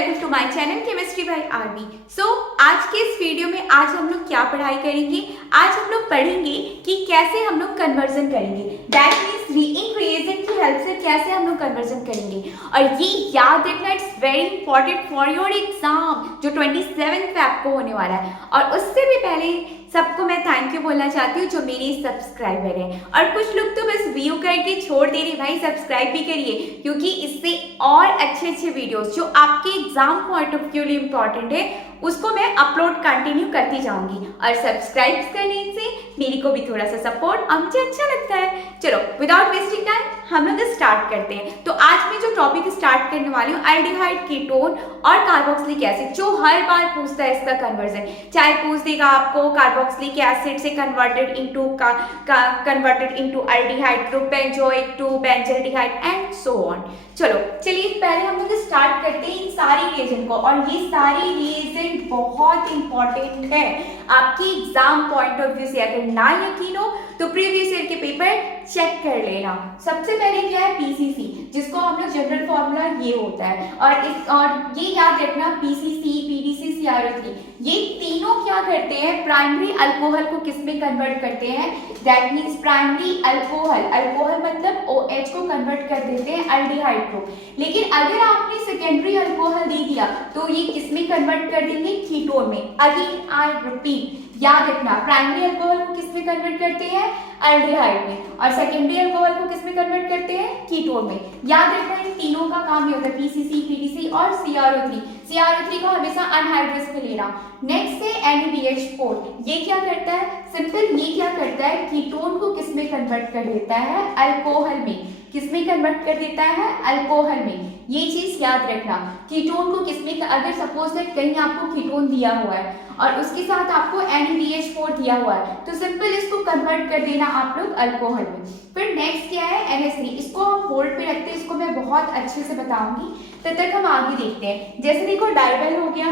Welcome to my channel chemistry by RB. आज के इस वीडियो में आज हम लोग क्या पढ़ाई करेंगे। आज हम लोग पढ़ेंगे कि कैसे हम लोग कन्वर्जन करेंगे, दैट मीन्स रीइंक रिएजेंट की हेल्प से कैसे हम लोग कन्वर्जन करेंगे। और ये याद रखना, it's very important for your exam जो 27 फेब को होने वाला है। और उससे भी पहले सबको मैं थैंक यू बोलना चाहती हूँ जो मेरे सब्सक्राइबर हैं। और कुछ लोग तो बस व्यू करके छोड़ दे रहे, भाई सब्सक्राइब भी करिए, क्योंकि इससे और अच्छे वीडियोस जो आपके एग्जाम पॉइंट ऑफ व्यू लिए इंपॉर्टेंट है उसको मैं अपलोड कंटिन्यू करती जाऊंगी। और सब्सक्राइब करने से मेरे को भी थोड़ा सा सपोर्ट और मुझे अच्छा लगता है। चलो विदाउट वेस्टिंग टाइम हम लोग स्टार्ट करते हैं। तो आज मैं जो टॉपिक स्टार्ट करने वाली हूँ, एल्डिहाइड, कीटोन और कार्बोक्सिलिक एसिड, जो हर बार पूछता है इसका कन्वर्जन। चाहे पूछ देगा आपको कार्बोक्सिलिक एसिड से converted into aldehyde group, benzoic to benzaldehyde and so on. चलिए पहले हम लोग स्टार्ट करते हैं इन सारी रिएजेंट को। और ये सारी रिएजेंट बहुत इंपॉर्टेंट है आपकी एग्जाम पॉइंट ऑफ व्यू से। अगर ना यकीन हो तो प्रीवियस ईयर के पेपर चेक कर लेना। सबसे पहले क्या है, पीसीसी, जिसको हम लोग जनरल फॉर्मूला ये होता है। और ये याद रखना, पीसीसी, पीडीसी, सीआरओ3, ये तीनों क्या करते हैं, प्राइमरी अल्कोहल को किस में कन्वर्ट करते हैं, दैट मीन्स प्राइमरी अल्कोहल मतलब OH को कन्वर्ट कर देते हैं एल्डिहाइड को। लेकिन अगर आपने सेकेंडरी अल्कोहल दे दिया तो ये किस में कन्वर्ट कर देंगे, कीटोन में। अगेन आई रिपीट, याद रखना, प्राइमरी अल्कोहल को किस में कन्वर्ट करते हैं, एल्डिहाइड में, और सेकेंडरी अल्कोहल को किस में कन्वर्ट करते हैं, कीटोन में। याद रखना इन तीनों का काम ये होता है, पीसीसी, पीडीसी और सीआरओ3। सीआरओ3 को हमेशा अनहाइड्रस में लेना। नेक्स्ट है NaBH4, ये क्या करता है, सिंपल ये क्या करता है, कीटोन को किस में कन्वर्ट कर देता है, अल्कोहल में। किस में कन्वर्ट कर देता है, अल्कोहल में। ये चीज याद रखना, कीटोन को किस में, अगर सपोज दैट कहीं आपको कीटोन दिया हुआ है और उसके साथ आपको NaBH4 दिया हुआ है तो सिंपल इसको कन्वर्ट कर देना आप लोग अल्कोहल में। फिर नेक्स्ट क्या है, NH3, इसको हम होल्ड पे रखते हैं, इसको मैं बहुत अच्छे से बताऊंगी, तब तक हम आगे देखते हैं। जैसे देखो डाइबल हो गया,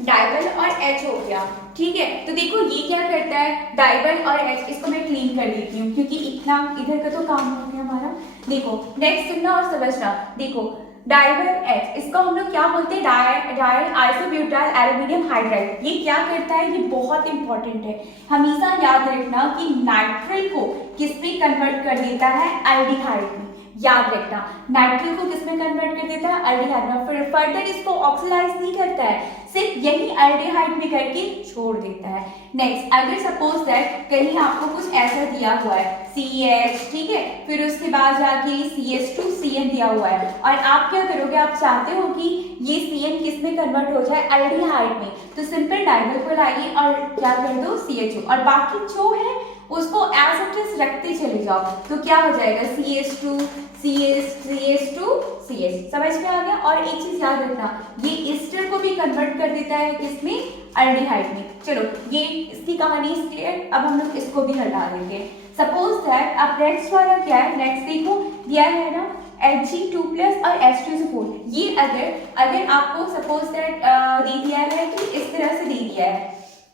डाइबल और H हो गया, ठीक है। तो देखो ये क्या करता है, डाइबल और H, इसको मैं क्लीन कर देती हूँ क्योंकि इतना इधर का तो काम हो गया हमारा। देखो नेक्स्ट सुनना और समझना, देखो डाइबल H, इसको हम लोग क्या बोलते हैं, डाई आइसोब्यूटाइल एल्युमिनियम हाइड्राइड। ये क्या करता है, ये बहुत इंपॉर्टेंट है, हमेशा याद रखना कि नाइट्रिल को किस में कन्वर्ट कर देता है, एल्डिहाइड में। याद रखना, नाइट्रिल को किस में कन्वर्ट कर देता है, एल्डिहाइड में। फिर फर्दर इसको ऑक्सीडाइज नहीं करता है, सिर्फ यही एल्डिहाइड में करके छोड़ देता है। नेक्स्ट, अगर सपोज दैट कहीं आपको कुछ ऐसा दिया हुआ है, CH, ठीक है, फिर उसके बाद जाके CH2CN दिया हुआ है और आप क्या करोगे, आप चाहते हो कि ये CN किस में कन्वर्ट हो जाए, एल्डिहाइड में, तो सिंपल डाइबल को लाइए और क्या कर दो, CHO, और बाकी जो है उसको एज इट इज रखते चले जाओ, तो क्या हो जाएगा, CH2 CH2CH। समझ में आ गया। और एक चीज याद रखना, ये एस्टर को भी कन्वर्ट कर देता है किसमें, एल्डिहाइड में। चलो ये इसकी कहानी क्लियर। अब हम लोग इसको भी हटा देते हैं। सपोज दैट अब नेक्स्ट वाला क्या है, नेक्स्ट देखो दिया है ना Hg2+ और H2SO4। ये अगर आपको सपोज दैट दे दिया है कि इस तरह से दे दिया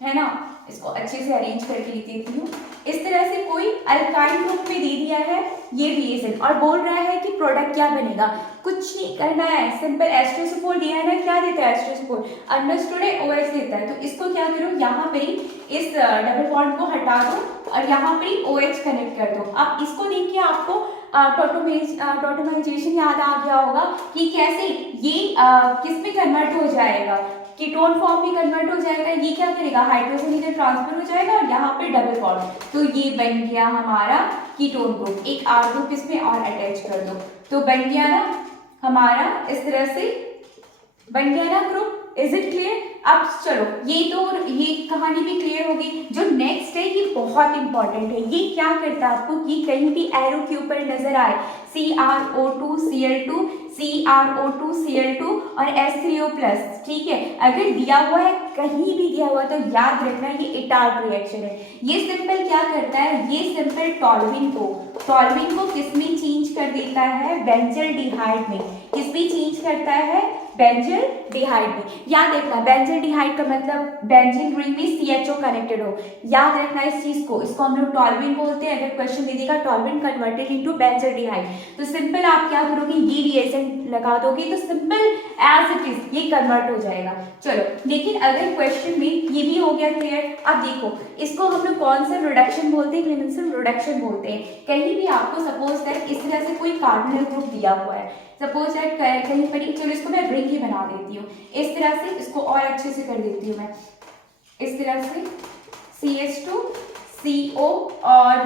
है ना, इसको अच्छे से अरेंज करके लिख देती हूँ। इस तरह से कोई अल्काइल ग्रुप में दे दिया है ये रिएजेंट और बोल रहा है कि प्रोडक्ट क्या बनेगा, कुछ नहीं करना है, सिंपल H2SO4 दिया है ना, क्या देता है H2SO4, अंडरस्टूड है, OH देता है। तो इसको क्या करो, यहाँ पे ही इस डबल बॉन्ड को हटा दो और यहाँ पे ही OH कनेक्ट कर दो। अब इसको देखिए, आपको टोटोमाइजेशन याद आ गया होगा कि कैसे ये किस में कन्वर्ट हो जाएगा, कीटोन फॉर्म में कन्वर्ट हो जाएगा। ये क्या करेगा, हाइड्रोजन इधर ट्रांसफर हो जाएगा और यहाँ पे डबल बॉन्ड, तो ये बन गया हमारा कीटोन ग्रुप। एक R ग्रुप इसमें और अटैच कर दो, तो बन गया ना हमारा, इस तरह से बन गया ना ग्रुप। Is it clear. अब चलो ये कहानी भी क्लियर होगी। जो नेक्स्ट है ये बहुत इंपॉर्टेंट है। ये क्या करता है आपको कि कहीं भी एरो के ऊपर नजर आए CrO2Cl2 CrO2Cl2 और H3O+, ठीक है, अगर दिया हुआ है, कहीं भी दिया हुआ तो याद रखना ये इटार्ट रिएक्शन है। ये सिंपल क्या करता है, ये सिंपल टॉल्विन को किस में चेंज कर देता है, बेंजल्डिहाइड में। किस में चेंज करता है, बेंजल्डिहाइड भी। याद रखना बेंजल्डिहाइड का मतलब बेंजीन रिंग में CHO कनेक्टेड हो, याद रखना इस चीज को। इसको हम लोग टॉल्यूइन बोलते हैं। अगर क्वेश्चन दे देगा टॉल्यूइन कन्वर्टेड इनटू बेंजल्डिहाइड, तो सिंपल आप क्या करोगे, ये रिएजेंट लगा दोगे तो सिंपल एज इट इज ये कन्वर्ट हो जाएगा। चलो, लेकिन अगर क्वेश्चन में ये भी हो गया क्लियर। अब देखो इसको हम लोग कौन सा रिडक्शन बोलते हैं, क्लेमेंसन रिडक्शन बोलते हैं। कहीं भी आपको सपोज दैट इस तरह से कोई कार्बोनिल ग्रुप दिया हुआ है, सपोज दैट कहीं पर, चलो इसको मैं रिंग ही बना देती हूँ इस तरह से, इसको और अच्छे से कर देती हूँ मैं इस तरह से CH2 CO और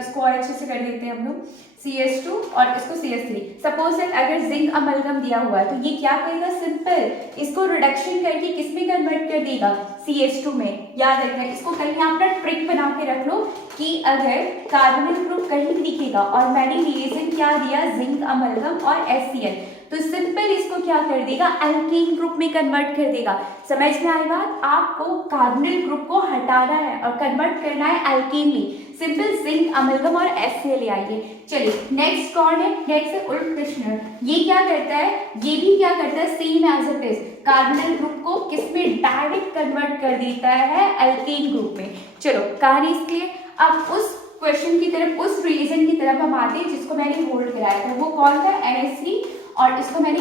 इसको और अच्छे से कर देते हैं हम लोग CH2 और इसको CH3। सपोज दैट अगर जिंक अमलगम दिया हुआ है तो ये क्या करेगा, सिंपल इसको रिडक्शन करके किस में कन्वर्ट कर देगा, CH2 में। याद रखना, इसको कहीं आप ना ट्रिक बना के रख लो कि अगर कार्बोनिल ग्रुप कहीं भी दिखेगा और मैंने रिएजेंट क्या दिया, जिंक अमलगम और HCl, तो सिंपल इसको क्या कर देगा, एल्कीन ग्रुप में कन्वर्ट कर देगा। समझ में आई बात। आपको कार्बोनिल ग्रुप को हटाना है और कन्वर्ट करना है एल्कीन में। सिंपल जिंक अमलगम और HCl ले आइए। चलिए नेक्स्ट कौन है, नेक्स्ट है उल्फक्रिश्नर। ये क्या करता है, ये भी क्या करता है, same as it is carbonyl group को किस में डायरेक्ट कन्वर्ट कर देता है, एल्कीन ग्रुप में। चलो कहानी इसकी। अब उस क्वेश्चन की तरफ, उस रिएजेंट की तरफ हम आते हैं जिसको मैंने होल्ड कराया था। वो कौन था, NH3, और इसको मैंने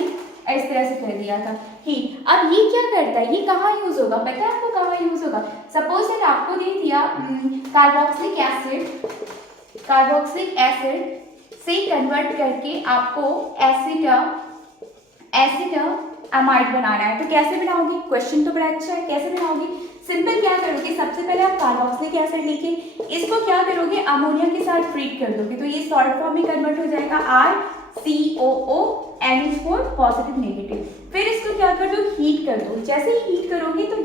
इस तरह से कर दिया था। ठीक, अब ये क्या करता है, ये कहाँ यूज होगा, पता है आपको कहाँ यूज होगा। सपोज दैट आपको दे दिया कार्बोक्सिलिक एसिड से कन्वर्ट करके आपको एसिटामाइड बनाना है, तो कैसे बनाओगे, क्वेश्चन तो बड़ा अच्छा है, कैसे बनाओगे। सिंपल क्या करोगे, सबसे पहले आप कार्बोक्सिलिक एसिड लेके इसको क्या करोगे, अमोनिया के साथ ट्रीट कर दोगे, तो ये सॉल्ट फॉर्म में कन्वर्ट हो जाएगा, RCOO NH4 पॉजिटिव नेगेटिव। फिर इसको क्या कर दो, हीट कर दो। जैसे ही हीट करोगे तो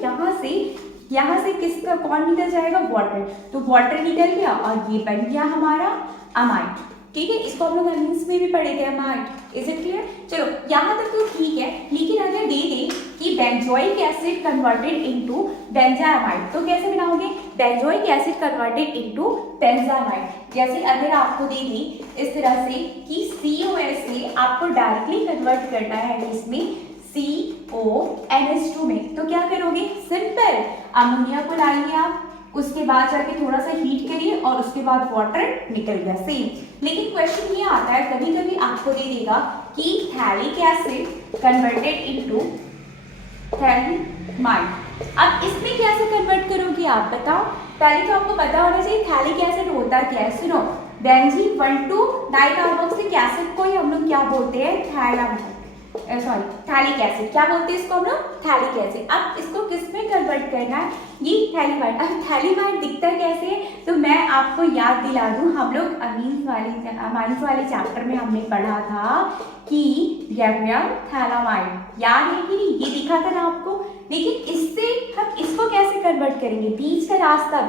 यहाँ से किसका कौन निकल जाएगा, वाटर, तो वाटर निकल गया और ये बन गया हमारा अमाइड। ठीक है, इसको हम लोग एमिन्स में भी पढ़े थे, अमाइड। Is it clear. चलो यहाँ तक तो ठीक है, लेकिन अगर दे दे कि benzoic acid converted into benzamide, तो कैसे बनाओगे, benzoic acid converted into benzamide. जैसे अगर आपको दे दी इस तरह से कि COS से आपको डायरेक्टली कन्वर्ट करना है इसमें CONH2 में, तो क्या करोगे, सिंपल अमोनिया को लाइए आप, उसके बाद जाके थोड़ा सा हीट करिए और उसके बाद वाटर निकल गया, सेम। लेकिन क्वेश्चन ये आता है, कभी कभी आपको दे देगा कि phthalic acid converted into phthalimide. अब इसमें कैसे कन्वर्ट करोगे आप बताओ। पहले तो आपको पता होना चाहिए थैलिक एसिड होता क्या है। सुनो, बेंजीन 1,2 डाइकार्बोक्सिलिक एसिड को ही हम लोग क्या बोलते हैं, थैलिक एसिड। क्या बोलते हैं इसको हम लोग, थैलिक एसिड। अब इसको किस में कन्वर्ट करना है, ये थैलिमाइड। अब थैलिमाइड दिखता कैसे है, तो मैं आपको याद दिला दूं, हम लोग अमीन्स वाले चैप्टर में हमने पढ़ा था कि गैब्रियल थैलामाइड, याद है कि नहीं, ये दिखा था ना आपको। लेकिन इससे हम इसको कैसे कन्वर्ट करेंगे, बीच का रास्ता,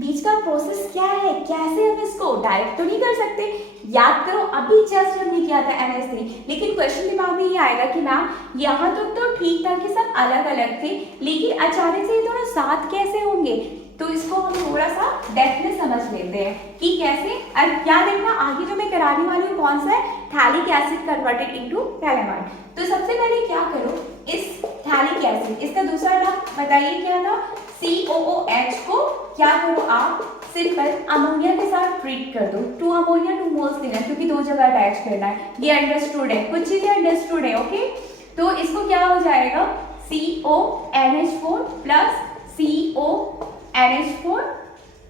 बीच का प्रोसेस क्या है, कैसे हम इसको डायरेक्ट तो नहीं कर सकते। याद करो, अभी जस्ट हमने किया था NH3, लेकिन क्वेश्चन दिमाग में ये आएगा कि मैम यहाँ तक तो ठीक था कि सब अलग अलग थे, लेकिन अचानक से ये दोनों साथ कैसे होंगे। तो इसको हम थोड़ा सा डेप्थ में समझ लेते हैं कि कैसे। अब याद रखना, आगे जो मैं कराने वाली हूँ कौन सा है, phthalic acid converted into phthalimide. तो सबसे पहले क्या करो, इस थैलिक एसिड, इसका दूसरा नाम बताइए क्या था, COOH को क्या करो आप, सिंपल अमोनिया के साथ ट्रीट कर दो। 2 अमोनिया 2 मोल्स देना, क्योंकि 2 जगह अटैच करना है, ये अंडरस्टूड है, कुछ चीजें अंडरस्टूड है, ओके। तो इसको क्या हो जाएगा, CONH4 प्लस CONH4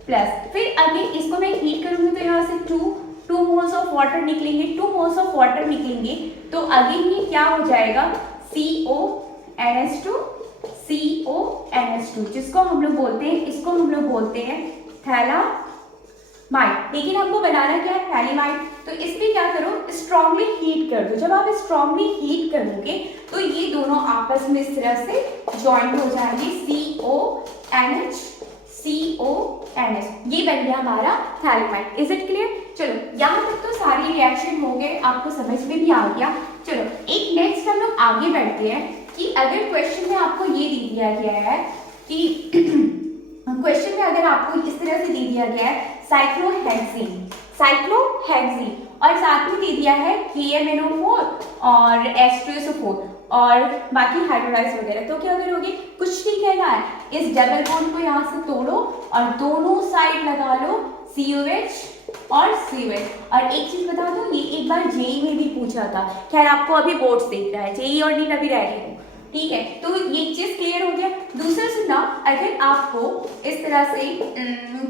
प्लस, फिर अभी इसको मैं हीट करूंगी तो यहाँ से 2 मोल्स ऑफ वाटर निकलेंगे, 2 मोल्स ऑफ वाटर निकलेंगे, तो अगेन ये क्या हो जाएगा, CONH2 जिसको हम लोग बोलते हैं, इसको हम लोग बोलते हैं थैलामाइड। लेकिन आपको बनाना क्या है, थैलामाइड। तो इसमें क्या करो, स्ट्रांगली हीट कर दो। जब आप स्ट्रांगली हीट करोगे तो ये दोनों आपस में इस तरह से ज्वाइंट हो जाएंगे, CONH, ये बन गया हमारा थैलामाइड। Is it clear. चलो यहाँ तक तो सारी रिएक्शन हो गए, आपको समझ में भी आ गया। चलो एक नेक्स्ट हम लोग आगे बढ़ते हैं कि अगर क्वेश्चन में आपको ये दे दिया गया है कि क्वेश्चन में अगर आपको इस तरह से दे दिया गया है साइक्लोहेक्सीन और साथ में दे दिया है KMnO4 और H2SO4 और बाकी हाइड्रोलाइज वगैरह। तो क्या करोगे, कुछ नहीं कहना है, इस डबल बॉन्ड को यहाँ से तोड़ो और दोनों साइड लगा लो COH और COH। और एक चीज बता दूं, ये एक बार जेई में भी पूछा था। खैर आपको अभी बोर्ड्स देख रहा है, जेई और नीट अभी रेडी हो, ठीक है। तो ये चीज क्लियर हो गया। दूसरा सुनना, अगर आपको इस तरह से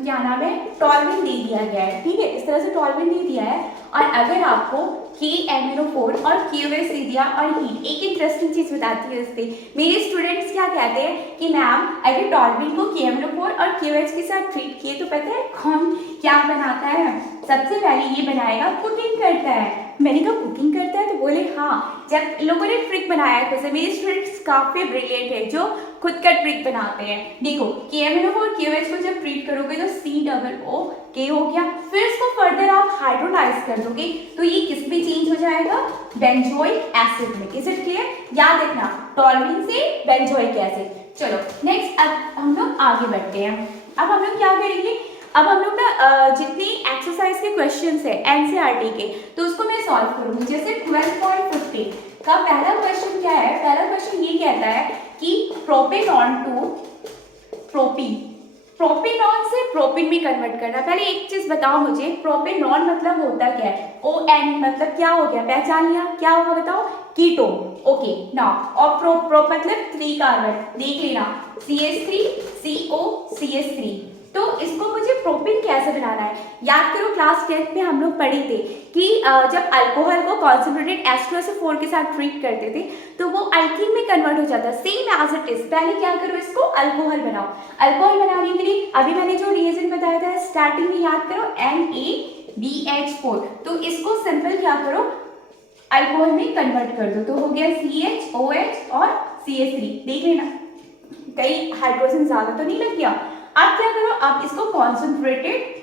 क्या नाम है, टॉल्विन दे दिया गया है, ठीक है, इस तरह से टॉल्विन दे दिया है और अगर आपको KMnO4 और KOH दे दिया और हीट। एक इंटरेस्टिंग चीज बताती है उससे, मेरे स्टूडेंट्स क्या कहते हैं कि मैम अगर टॉल्विन को KMnO4 और KOH के साथ ट्रीट किए तो पता है कौन क्या बनाता है, सबसे पहले ये बनाएगा, कुकिंग करता है। मैंने कहा कुकिंग करता है, तो बोले हाँ। जब लोगों ने ट्रिक बनाया है खुद से, मेरे स्टूडेंट्स काफी ब्रिलियंट है जो खुद का ट्रिक बनाते हैं। देखो KMnO4 KOH को जब ट्रीट करोगे तो COOK हो गया, फिर इसको फर्दर आप हाइड्रोलाइज कर दोगे तो ये किस में चेंज हो जाएगा, बेंजोइक एसिड में। Is it clear? याद रखना, टॉल्विन से बेंजोइक एसिड। चलो नेक्स्ट, अब हम लोग आगे बढ़ते हैं। अब हम लोग क्या करेंगे, अब हम लोग ना जितनी एक्सरसाइज के क्वेश्चंस है NCERT के, तो उसको मैं सॉल्व करूंगी। जैसे 12.15 का पहला क्वेश्चन क्या है, पहला क्वेश्चन ये कहता है कि प्रोपेनॉन टू प्रोपीन, प्रोपेनॉन से प्रोपिन में कन्वर्ट करना। पहले एक चीज बताओ मुझे, प्रोपेनॉन मतलब होता क्या है, ON मतलब क्या हो गया, पहचान लिया, क्या होगा बताओ, कीटोन। ओके नाउ, और प्रो मतलब 3 कार्बन, देख लेना CH3 CO CH3। तो इसको मुझे प्रोपिन कैसे बनाना है, याद करो क्लास 10th में हम लोग पढ़े थे कि जब अल्कोहल को कॉन्सेंट्रेटेड H2SO4 के साथ ट्रीट करते थे तो वो अल्कीन में कन्वर्ट हो जाता है, सेम एज इट इज। पहले क्या करो, इसको अल्कोहल बनाओ। अल्कोहल बनाने के लिए अभी मैंने जो रिएजेंट बताया था स्टार्टिंग में, याद करो NaBH4। तो इसको सिंपल क्या करो, अल्कोहल में कन्वर्ट कर दो, तो हो गया CHOH और CH3। देख लेना कहीं हाइड्रोजन ज्यादा तो नहीं लग गया। अब क्या करो, अब इसको कॉन्सेंट्रेटेड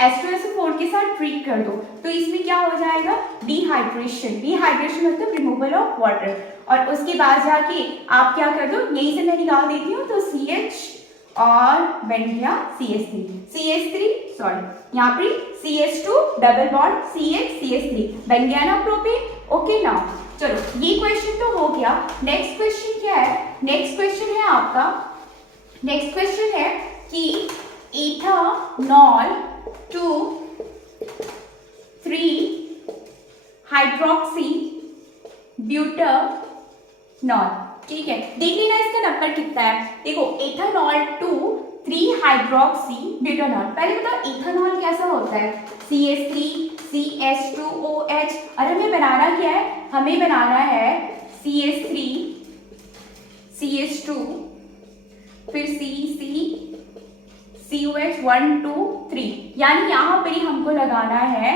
H2SO4 के साथ ट्रीट कर दो, तो इसमें क्या हो जाएगा, डिहाइड्रेशन। डिहाइड्रेशन मतलब रिमूवल ऑफ वाटर। और उसके बाद जाके आप क्या कर दो, यहीं से मैं निकाल देती हूँ, तो CH और बन गया CH3 सॉरी यहाँ पे CH2 डबल बॉन्ड CH3 बन गया ना प्रोपेन। ओके ना, चलो ये क्वेश्चन तो हो गया। नेक्स्ट क्वेश्चन क्या है, नेक्स्ट क्वेश्चन है आपका, नेक्स्ट क्वेश्चन है कि इथानॉल टू 3 हाइड्रोक्सी ब्यूटानॉल, ठीक है। देख लेना इसका नंबर कितना है, देखो इथानॉल टू 3 हाइड्रोक्सी ब्यूटानॉल। पहले बताओ इथानॉल कैसा होता है, CH3 CH2OH, और हमें बनाना क्या है, हमें बनाना है CH3 CH2 फिर COH 1 2 3, यानी यहाँ पर ही हमको लगाना है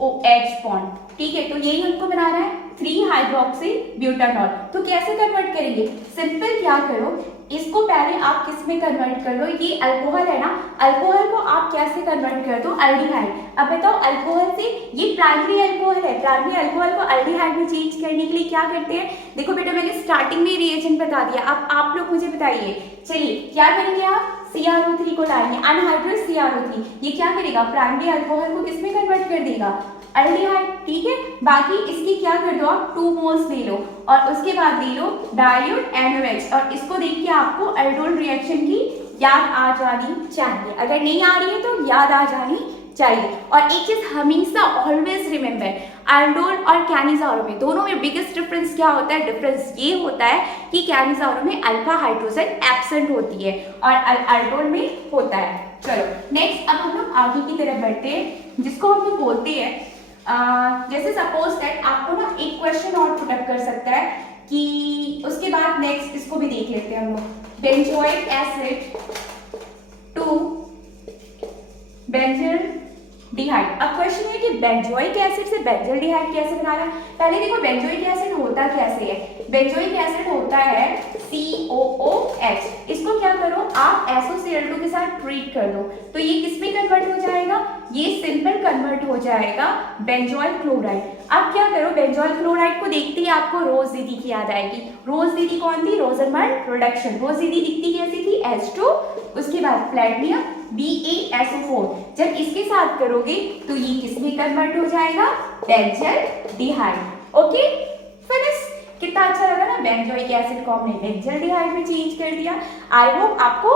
OH बॉन्ड, ठीक है। तो यही हमको बनाना है 3 हाइड्रोक्सी ब्यूटानॉल। तो कैसे कन्वर्ट करेंगे, सिंपल क्या करो, इसको पहले आप किस में कन्वर्ट कर दो, ये अल्कोहल है ना, अल्कोहल को आप कैसे कन्वर्ट कर दो, अल्डिहाइड। अब बताओ अल्कोहल से, ये प्राइमरी अल्कोहल है, प्राइमरी अल्कोहल को अल्डिहाइड में चेंज करने के लिए क्या करते हैं, देखो बेटा मैंने स्टार्टिंग में रिएजेंट बता दिया, अब आप लोग मुझे बताइए। चलिए क्या करेंगे आप, CrO3 को लाएंगे, अनहाइड्रस CrO3, ये क्या करेगा, प्राइमरी अल्कोहल को किस में कन्वर्ट कर देगा, अल्डिहाइड, ठीक है। बाकी इसकी क्या कर दो आप, 2 मोल्स ले लो और उसके बाद ले लो डाइल्यूट NaOH, और इसको देख के आपको एल्डोल रिएक्शन की याद आ जानी चाहिए। अगर नहीं आ रही है तो याद आ जानी चाहिए। और एक चीज हमेशा ऑलवेज रिमेंबर, एल्डोल और कैनिजारो में दोनों में बिगेस्ट डिफरेंस क्या होता है, डिफरेंस ये होता है कि कैनिजारो में अल्फा हाइड्रोजन एब्सेंट होती है और एल्डोल में होता है। चलो नेक्स्ट, अब हम लोग आगे की तरफ बढ़ते हैं, जिसको हम लोग बोलते हैं जैसे सपोज दैट आपको ना एक क्वेश्चन और पुटअप कर सकता है कि उसके बाद नेक्स्ट इसको भी देख लेते हैं हम लोग, बेंजोइक एसिड टू बेंजल्डिहाइड। अब क्वेश्चन है कि बेंजोइक एसिड से बेंजल्डिहाइड कैसे बनाना। पहले देखो बेंजोइक एसिड होता कैसे है, बेंजोइक एसिड होता है COOH, इसको क्या करो आप SOCl2 के साथ ट्रीट कर दो, तो ये किस में कन्वर्ट हो जाएगा, ये सिंपल कन्वर्ट हो जाएगा बेंजोइल क्लोराइड। अब क्या करो, बेंजोइल क्लोराइड को देखते ही आपको रोज दीदी की याद आएगी। रोज दीदी कौन थी, रोजरमंड रिडक्शन। रोज दीदी दिखती कैसी थी, H2, उसके बाद प्लेटिनम BaSO4। जब इसके साथ करोगे तो ये किस में कन्वर्ट हो जाएगा, बेंजल्डिहाइड। Okay finish. कितना अच्छा लगा ना, बेंजोइक एसिड को हमने बेंजल्डिहाइड में चेंज कर दिया। आई होप आपको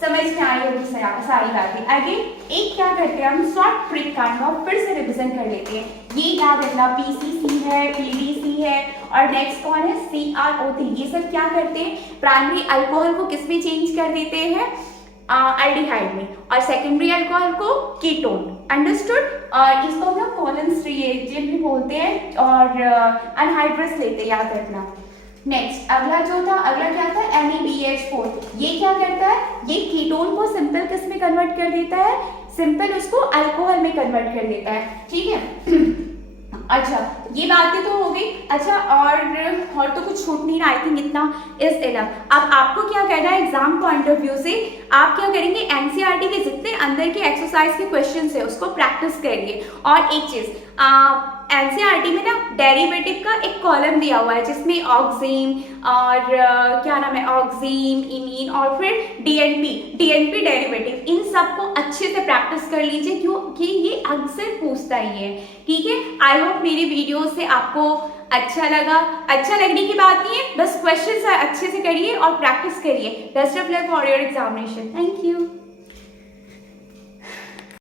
समझ में आई होगी सारी बातें। आगे एक क्या करते हैं हम, शॉर्ट ट्रिक काइंड ऑफ फिर से रिविजन कर लेते हैं। ये याद रखना, PCC है, PDC है और नेक्स्ट कौन है, CrO3। ये सब क्या करते हैं, प्राइमरी अल्कोहल को किस में चेंज कर देते हैं, एल्डिहाइड में, और सेकेंडरी अल्कोहल को कीटोन। अंडरस्टूड। और इसको हम लोग कोलेंस रिएजेंट भी बोलते हैं और अनहाइड्रस लेते हैं, याद रखना। नेक्स्ट अगला जो था, अगला क्या था, NaBH4। ये क्या करता है, ये कीटोन को सिंपल किस में कन्वर्ट कर देता है, सिंपल उसको अल्कोहल में कन्वर्ट कर देता है। ठीक है अच्छा ये बातें तो हो गई। अच्छा और तो कुछ छूट नहीं रहा, आई थिंक इतना इज इनफ। अब आपको क्या करना है, एग्जाम पॉइंट ऑफ व्यू से आप क्या करेंगे, एनसीईआरटी के जितने अंदर के एक्सरसाइज के क्वेश्चंस है उसको प्रैक्टिस करिए। और एक चीज, एनसीईआरटी में ना डेरिवेटिव का एक कॉलम दिया हुआ है जिसमें ऑक्सीम और क्या नाम है, ऑक्सीम, इमीन और फिर डीएनपी डेरिवेटिव, इन सबको अच्छे से प्रैक्टिस कर लीजिए क्योंकि ये अक्सर पूछता ही है। ठीक है, आई होप मेरी वीडियो से आपको अच्छा लगा। अच्छा लगने की बात नहीं है, बस क्वेश्चंस अच्छे से करिए और प्रैक्टिस करिए। Best of luck for your examination. Thank you.